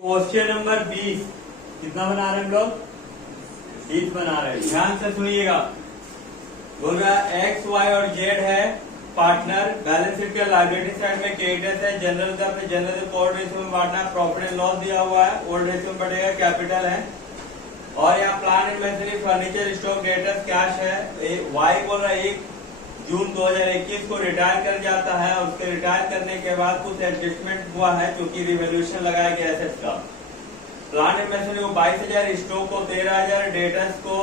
Question number 20 कितना बना रहे हैं हम लोग? 20 बना रहे हैं। ध्यान से सुनिएगा। बोल रहा है एक्स वाई और जेड है पार्टनर। बैलेंस शीट के लायबिलिटी साइड में क्रेडिटर्स है। जनरल ओल्ड रेशियो में बांटना है। प्रॉफिट एंड लॉस दिया हुआ है, ओल्ड रेशियो में बढ़ेगा, कैपिटल है। और यहाँ plant and machinery, furniture, stock, debtors, cash है। वाई बोल रहा है 1 जून 2021 को रिटायर कर जाता है और उसके रिटायर करने के बाद कुछ एडजस्टमेंट हुआ है क्योंकि रिवोल्यूशन लगाया गया एसेट्स का। प्लांट एंड मशीनरी को 22,000, स्टॉक को 13,000, डेटर्स को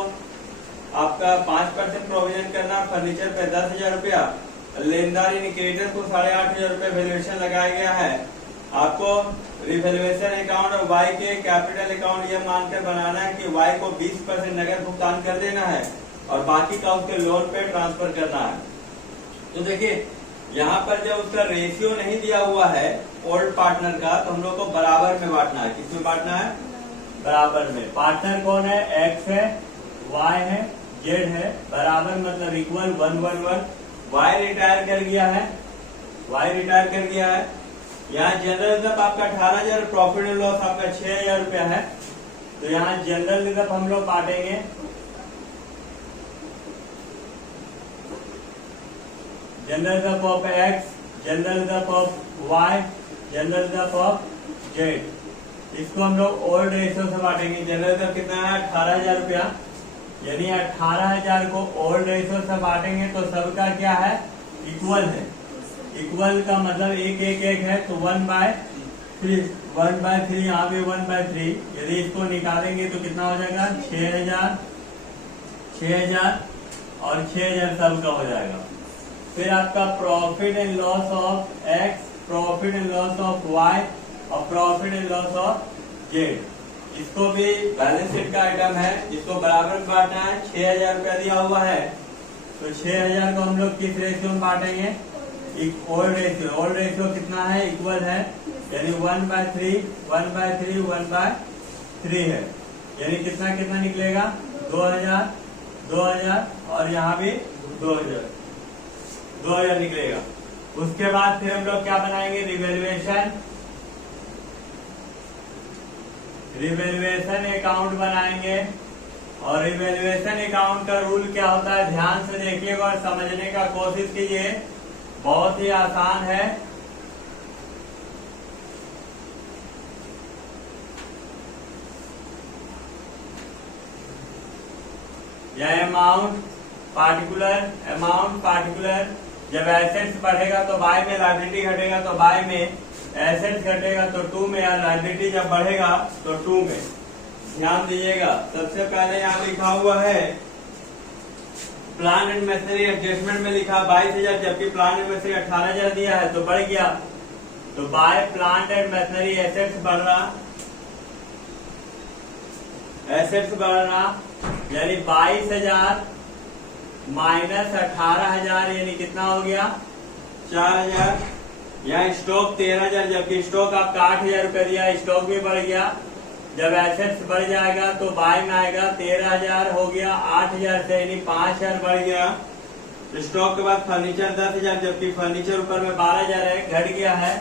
आपका 5% प्रोविजन करना, फर्नीचर पे 10,000 रुपया, लेनदार क्रेडिटर्स को 8,500 रुपया वैल्यूएशन लगाया गया है। आपको रिवैल्यूएशन अकाउंट और वाई के कैपिटल अकाउंट ये मानकर बनाना है कि वाई को 20% नगद भुगतान कर देना है और बाकी का उसके लोन पे ट्रांसफर करना है। तो देखिए यहाँ पर जब उसका रेशियो नहीं दिया हुआ है ओल्ड पार्टनर का, तो हम लोग को बराबर में बांटना है। किसमें बांटना है? बराबर में। पार्टनर कौन है? एक्स है, वाई है, जेड है। बराबर मतलब इक्वल 1-1-1। वाई रिटायर कर गया है, यहाँ जनरल रिजर्व आपका 18,000, प्रॉफिट एंड लॉस आपका 6,000 रुपया है। तो यहाँ जनरल रिजर्व हम लोग बांटेंगे। General reserve of X, general reserve of Y, general reserve of Z. इसको हम लोग ओल्ड रेशियो से बांटेंगे। जनरल रिजर्व कितना है? 18,000 रुपया, यानी 18,000 को ओल्ड रेशियो से बांटेंगे तो सबका क्या है? इक्वल है। इक्वल का मतलब 1-1-1 है तो 1/3, 1/3, यहाँ भी 1/3। यदि इसको निकालेंगे तो कितना हो जाएगा? 6,000 और 6,000 सबका हो जाएगा। फिर आपका profit and loss of x, profit and loss of y और profit and loss of Z. इसको भी बैलेंस शीट का आइटम है, इसको बराबर में बांटना है। 6,000 रुपया दिया हुआ है तो 6,000 को हम लोग किस रेशियो में बांटेंगे? Old ratio. ओल्ड रेशियो कितना है? इक्वल है, यानी 1/3, 1/3, 1/3 है। यानी कितना कितना निकलेगा? 2,000, 2,000 और यहाँ भी 2,000 निकलेगा। उसके बाद फिर हम लोग क्या बनाएंगे? रिवैल्यूएशन अकाउंट बनाएंगे। और रिवैल्यूएशन अकाउंट का रूल क्या होता है? ध्यान से देखिएगा और समझने का कोशिश कीजिए, बहुत ही आसान है। यह अमाउंट पार्टिकुलर, जब एसेट्स बढ़ेगा तो बाय में, लायबिलिटी घटेगा तो बाय में, एसेट्स घटेगा तो टू में, या लायबिलिटी जब बढ़ेगा तो टू में। ध्यान दीजिएगा। सबसे पहले यहाँ लिखा हुआ है प्लांट एंड मशीनरी एडजस्टमेंट में लिखा 22,000, जबकि प्लांट एंड मशीनरी 18,000 दिया है तो बढ़ गया। तो by plant and machinery assets बढ़ रहा, यानी 22,000 माइनस 18,000 यानी कितना हो गया? 4,000। यहाँ स्टॉक 13,000, जबकि स्टॉक आपका 8,000 रुपया दिया, स्टॉक भी बढ़ गया। जब एसेट्स बढ़ जाएगा तो बाय में आएगा, 13,000 हो गया 8,000 से, यानी 5,000 बढ़ गया। तो स्टॉक के बाद फर्नीचर 10,000, जबकि फर्नीचर ऊपर में 12,000 है, घट गया है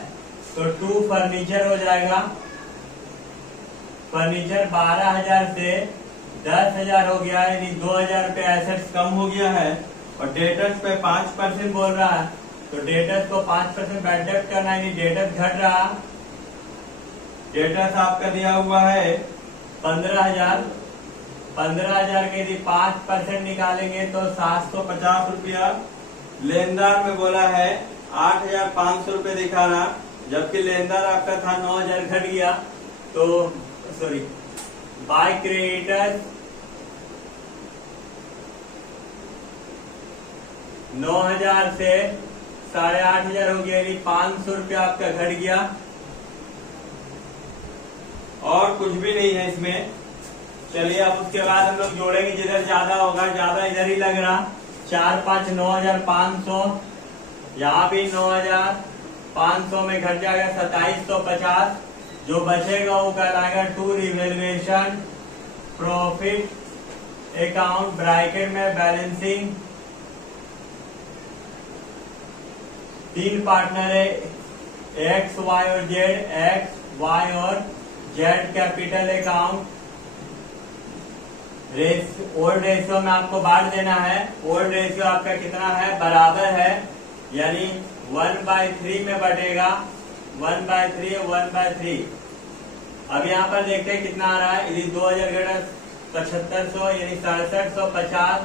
तो 2 फर्नीचर हो जाएगा। फर्नीचर 12,000 से 10,000 हो गया, यानी 2,000 रुपये एसेट्स कम हो गया है। और डेटर्स पे 5% बोल रहा है तो डेटर्स को 5% बैड डेप्ट करना, यानी डेटर्स घट रहा। डेटर्स आपका दिया हुआ है 15,000, 15,000 के यदि 5% निकालेंगे तो 750 रुपया। लेनदार में बोला है 8,500 रुपये दिखा रहा, जबकि लेनदार आपका था 9,000, घट गया। तो सॉरी, बाय क्रेडिटर्स 9,000 से 8,500 हो गया, यानी 500 रुपया आपका घट गया। और कुछ भी नहीं है इसमें। चलिए अब उसके बाद हम लोग जोड़ेंगे, जिधर ज्यादा होगा, ज्यादा इधर ही लग रहा। 4, 5, 9,500, यहाँ भी 9,500 में घट जाएगा 2,750। जो बचेगा वो कहलाएगा to revaluation profit account, bracket में बैलेंसिंग। 3 पार्टनर है, एक्स वाई और जेड, एक्स वाई और Z capital account old ratio में आपको बांट देना है। ओल्ड रेशियो आपका कितना है, बराबर है, यानी 1/3 में बटेगा, 1/3 1/3। अब यहाँ पर देखते हैं कितना आ रहा है। यदि 2000 7500 यानी 6750,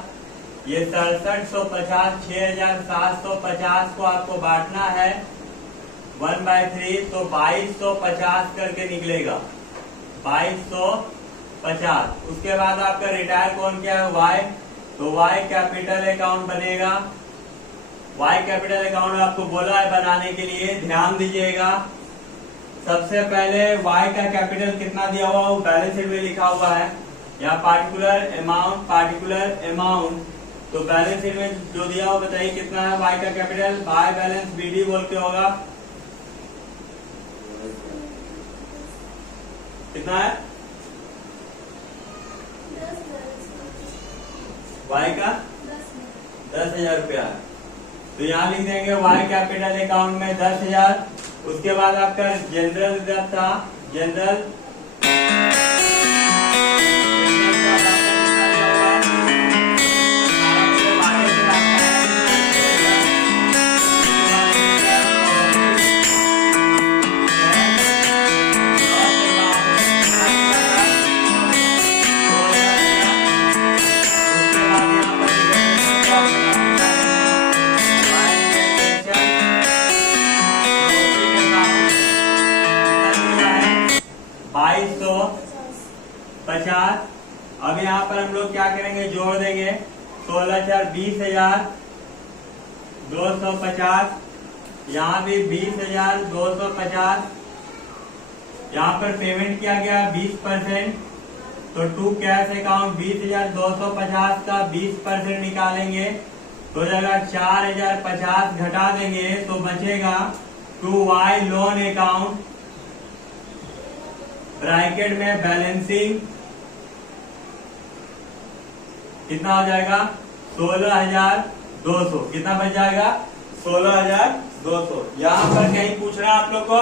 ये 6750 6750 को आपको बांटना है 1/3, तो 2250 करके निकलेगा, 2250। उसके बाद आपका रिटायर कौन क्या है, वाई, तो वाई कैपिटल अकाउंट बनेगा। वाई कैपिटल अकाउंट आपको बोला है बनाने के लिए, ध्यान दीजिएगा। सबसे पहले वाई का कैपिटल कितना दिया हुआ वो बैलेंस शीट में लिखा हुआ है, या पार्टिकुलर अमाउंट, तो बैलेंस शीट में जो दिया हुआ बताइए कितना है वाई का कैपिटल। बाय बैलेंस बीडी बोल के होगा, कितना है वाई का 10,000 रुपया है। तो यहाँ लिख देंगे वाई कैपिटल अकाउंट में 10,000। उसके बाद आपका जनरल रिजर्व था, जनरल $2250। अब यहाँ पर हम लोग क्या करेंगे, जोड़ देंगे 16,000 20,250, यहाँ भी 20,250। यहाँ पर पेमेंट किया गया 20%, तो टू कैश अकाउंट 20,250 का 20% निकालेंगे तो जाएगा 4,050, घटा देंगे तो बचेगा to Y loan account, bracket में बैलेंसिंग कितना हो जाएगा 16,200। कितना बच जाएगा 16,200। यहाँ पर कहीं पूछ रहा है आप लोग को